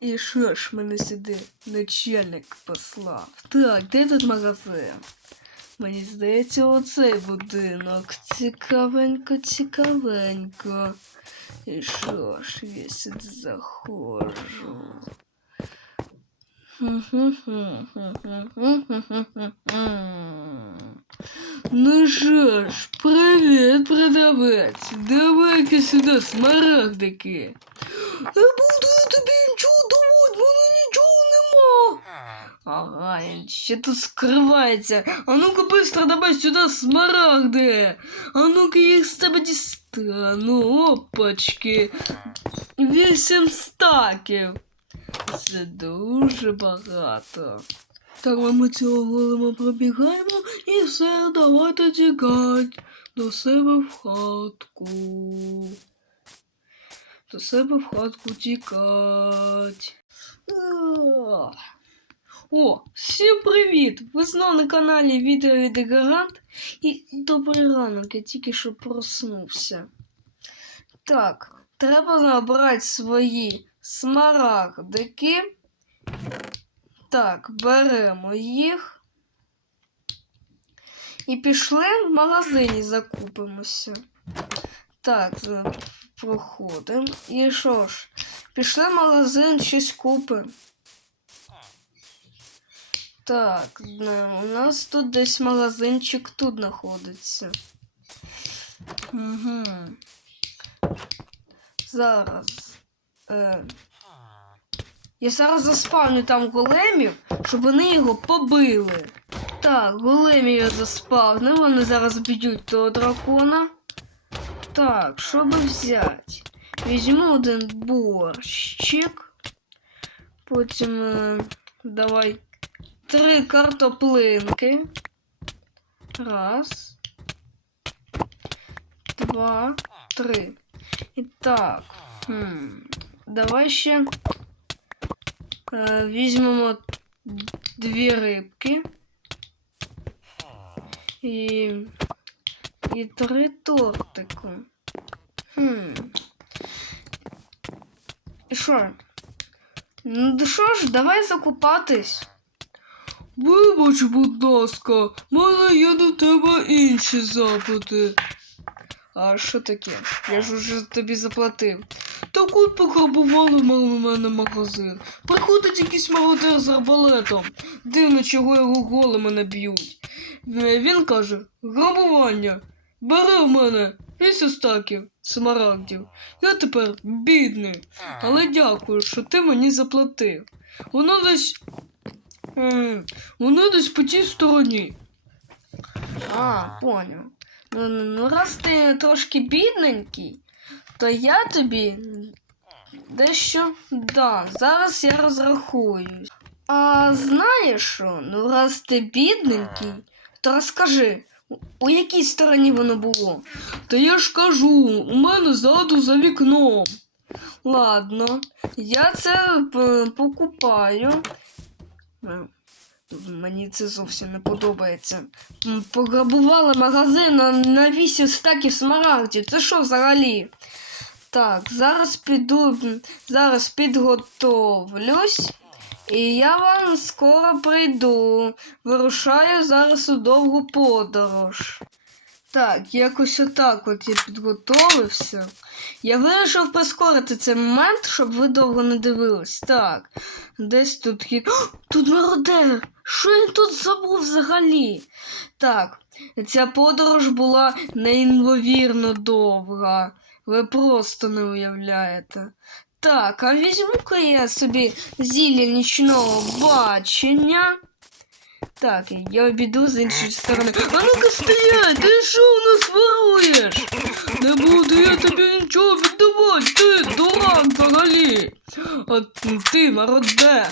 І що ж мене сюди начальник послав? Так, де тут магазин? Мені здається, оцей будинок. Цікавенько, цікавенько. І що ж, я сюди заходжу. Ну що ж, привіт, продавець. Давай-ка сюди смарагдики. Не буду я тобі Ага, він тут скривається. А ну-ка быстро давай сюди смарагди. А ну-ка їх з тебе дістану. Опачки. Вісім стаків. Це дуже багато. Так, ми цього голема пробігаємо і все, давайте тікать до себе в хатку. До себе в хатку тікать. О, всім привіт! Ви знову на каналі Відео від Гарант. І добрий ранок, я тільки що проснувся. Так, треба набрати свої смарагдики. Так, беремо їх. І пішли в магазині закупимося. Так, проходимо. І що ж, пішли в магазин, щось купимо. Так, у нас тут десь магазинчик тут знаходиться. Угу. Зараз. Е, я зараз заспавню там големів, щоб вони його побили. Так, големів я заспавнив, вони зараз б'ють того дракона. Так, що би взяти? Візьму один борщик. Потім е, давай три картоплинки. Раз. Два, три. І так. Хм. Давай ще е, візьмемо дві рибки. І, і три тортику. Хм. І що? Ну що ж, давай закупатись. Вибач, будь ласка, мене є до тебе інші запити. А що таке? Я ж уже тобі заплатив. Так от пограбували в мене магазин. Приходить якийсь мародер з арбалетом. Дивно, чого його голими не б'ють. Е, Він каже: грабування. Бери в мене вісім стаків смарагдів. Я тепер бідний. Але дякую, що ти мені заплатив. Воно десь. Воно десь по тій стороні. А, поняв. Ну, ну, ну, раз ти трошки бідненький, то я тобі дещо дам. Зараз я розрахуюсь. А знаєш що? Ну, раз ти бідненький, то розкажи, у- якій стороні воно було? Та я ж кажу, у мене ззаду за вікном. Ладно, я це покупаю. Е, Мені це зовсім не подобається. Пограбували магазин на 8 стаків смарагдів. Це що взагалі? Так, зараз піду, зараз підготовлюсь. І я вам скоро прийду. Вирушаю зараз у довгу подорож. Так, якось отак от я підготовився. Я вирішив прискорити цей момент, щоб ви довго не дивились. Так, десь тут є. Тут мародер! Що він тут забув взагалі? Так, ця подорож була неймовірно довга. Ви просто не уявляєте. Так, а візьму-ка я собі зілля нічного бачення. Так, я обійду з іншої сторони. А ну-ка стоять, ти що у нас воруєш? Не буду я тобі нічого віддавати, ти дурак взагалі. От ти, мародер.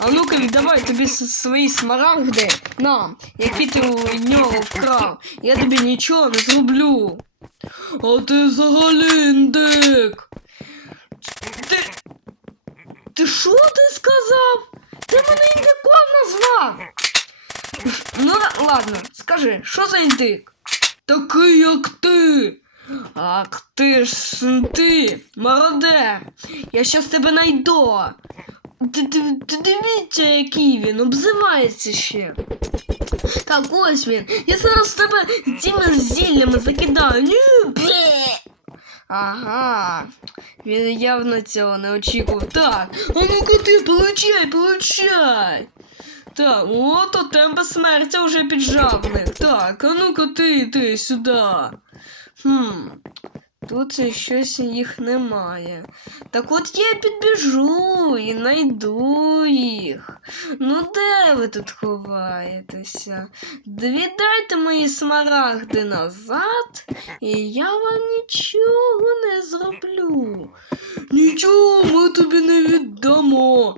А ну-ка віддавай тобі свої смарагди нам, які ти у нього вкрав. Я тобі нічого не зроблю. А ти взагалі індик. Ти. Ти що ти сказав? Ти мене індиком назвав? Ну, ладно, скажи, що за індик? Такий, як ти. Ах ти ж ти, мародер. Я щас тебе найду. ти, ти, ти дивіться, який він, обзивається ще. Так, ось він. Я зараз тебе цими зіллями закидаю. Ага. Він явно цього не очікував. Так, а ну-ка ти, получай, получай. Так, от у тебе смертя вже піджавних. Так, а ну-ка ти, ти сюди. Хм. Тут щось їх немає. Так от я підбіжу і найду їх. Ну де ви тут ховаєтеся? Віддайте мої смарагди назад, і я вам нічого не зроблю. Нічого ми тобі не віддамо.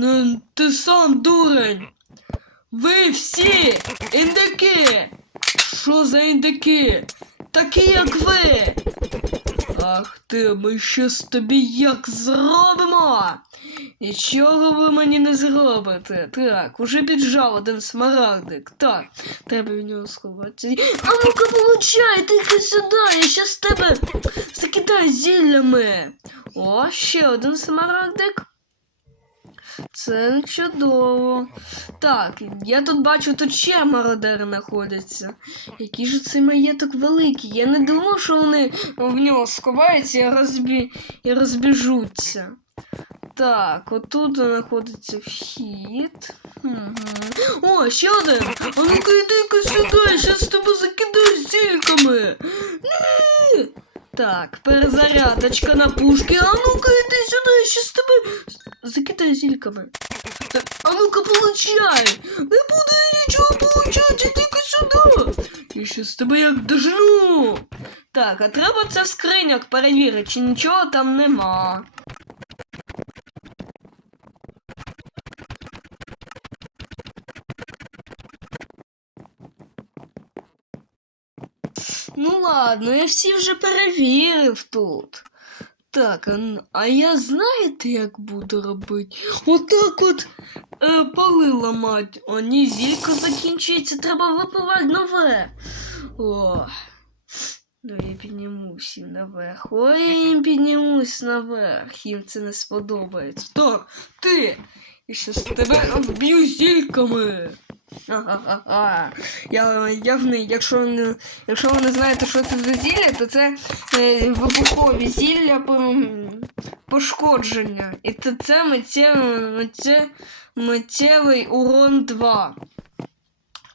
Ну, Ти сам дурень. Ви всі індики. Що за індики? Такі, як ви. Ах ти, ми щось тобі як зробимо. Нічого ви мені не зробите. Так, уже піджав один смарагдик. Так, треба в нього сховатися. А ну-ка получай, ти сюди, я щас тебе закидаю зіллями. О, ще один смарагдик. Це чудово. Так, я тут бачу, тут ще мародери знаходяться. Який же цей маєток великий. Я не думав, що вони в нього сховаються і, розбі... і розбіжуться. Так, отут знаходиться вхід. Угу. О, ще один! А ну-ка йди-ка сюди, щас тебе закидаю зільками. Так, перезарядочка на пушки. А ну-ка йди сюди, щас тебе закидаю зільками. А ну-ка получай! Не буду я нічого получати, іди-ка сюди! Я щас тебе як дожну. Так, а треба це в скринях перевірити, чи нічого там нема. Ну ладно, я всі вже перевірив тут. Так, а, н- а я знаєте, як буду робити? Отак от е, поли ламать. О, ні, зілько закінчується, треба випивати нове. О. Ну, я піднімусь їм наверх. Ой, я їм піднімусь наверх. Їм це не сподобається. Так, ти! Я щас тебе вб'ю зільками. Ха-ха-ха. Я, я в не, якщо, не, якщо ви не знаєте, що це за зілля, то це е, вибухові зілля по, пошкодження. І то це миттєвий, миттє, миттєвий урон 2.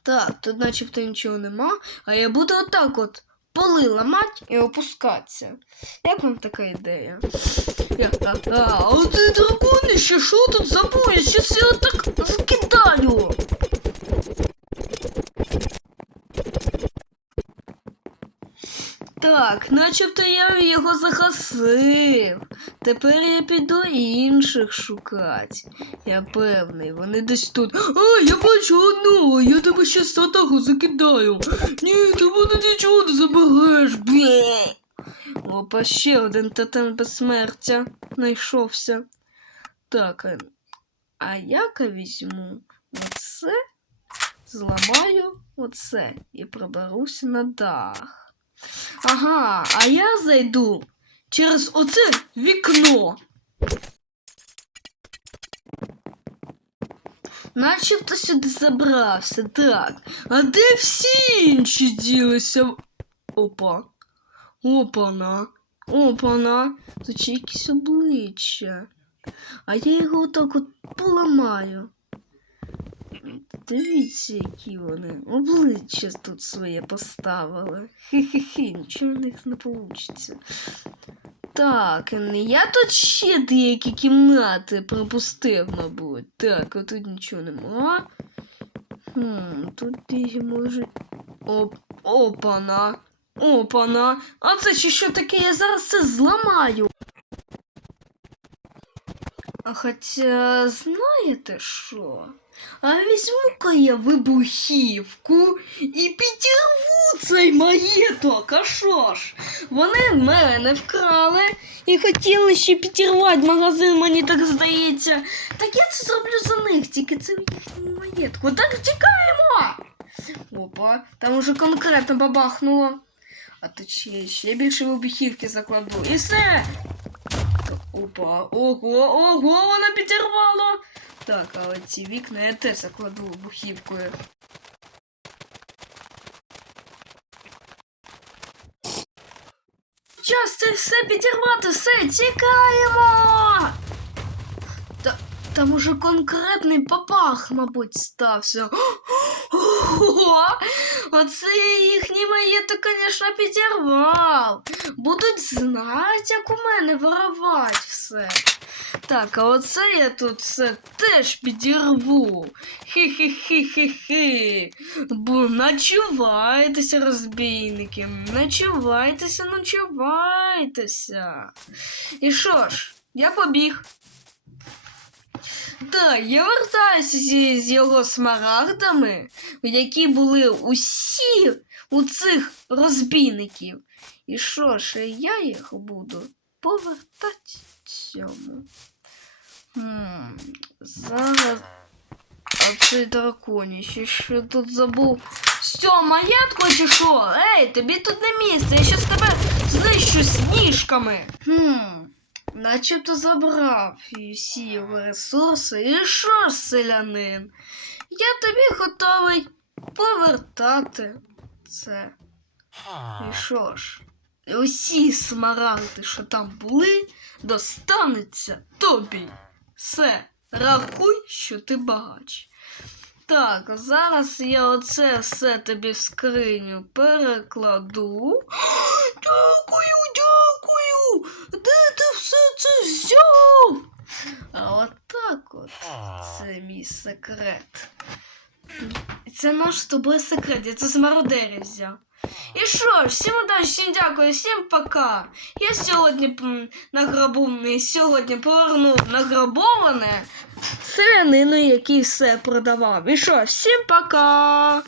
Так, тут начебто нічого нема, а я буду отак от поли ламати і опускатися. Як вам така ідея? Я, а, а, а оце драконище, що тут за? Щас я так закидаю. Так, начебто я його загасив. Тепер я піду інших шукати. Я певний, вони десь тут. А, я бачу одного, я тебе ще з атаку закидаю. Ні, ти мене нічого не забереш. Бє. Опа, ще один тотем безсмертя знайшовся. Так, а- а я візьму оце, зламаю оце і проберуся на дах. Ага, а я зайду через оце вікно. Начебто сюди забрався, так. А де всі інші ділися? Опа. Опана. Опана. Тут ще якісь обличчя. А я його отак от поламаю. Дивіться, які вони обличчя тут своє поставили. Хе-хе-хе, нічого в них не вийде. Так, я тут ще деякі кімнати пропустив, мабуть. Так, а тут нічого нема. Хм, тут десь може. Оп, опана. Опана. А це ще що таке? Я зараз це зламаю. А хоча знаєте що? А візьму-ка я вибухівку і підірву цей маєток. А що ж? Вони мене вкрали і хотіли ще підірвати магазин, мені так здається. Так я це зроблю за них, тільки це в їхньому маєтку. Так втікаємо. Опа, там уже конкретно бабахнуло. А то ще, ще більше вибухівки закладу. І все. Опа, ого, ого, воно підірвало. Так, але ці вікна я теж закладу бухівкою. Час це все підірвати, все, тікаємо! Та, там уже конкретний папах, мабуть, стався. Ого! Оце їхній маєток, звісно, підірвав. Будуть знати, як у мене виривати все. Так, а оце я тут все теж підірву. Хі-хі-хі-хі-хі. Бо начувайтеся, розбійники. Начувайтеся, начувайтеся. І що ж, я побіг. Так, я вертаюся зі, з його смарагдами, які були усі у цих розбійників. І що ж, я їх буду повертати цьому. Хм, зараз. А цей драконіще, що тут забув? Що, маєтку чи що? Ей, тобі тут не місце, я щас тебе знищу сніжками. Хм, начебто забрав всі його ресурси. І що селянин? Я тобі готовий повертати це. І що ж? Усі смарагди, що там були, достанеться тобі. Все, рахуй, що ти багач. Так, зараз я оце все тобі в скриню перекладу. Дякую, дякую! Все це взяв? А отак от це мій секрет. Це наш з тобою секрет, я це з мародерів взяв. І що всім удачі, всім дякую, всім пока. Я сьогодні м, награбу, сьогодні повернув награбоване селянину, який все продавав. І що, всім пока.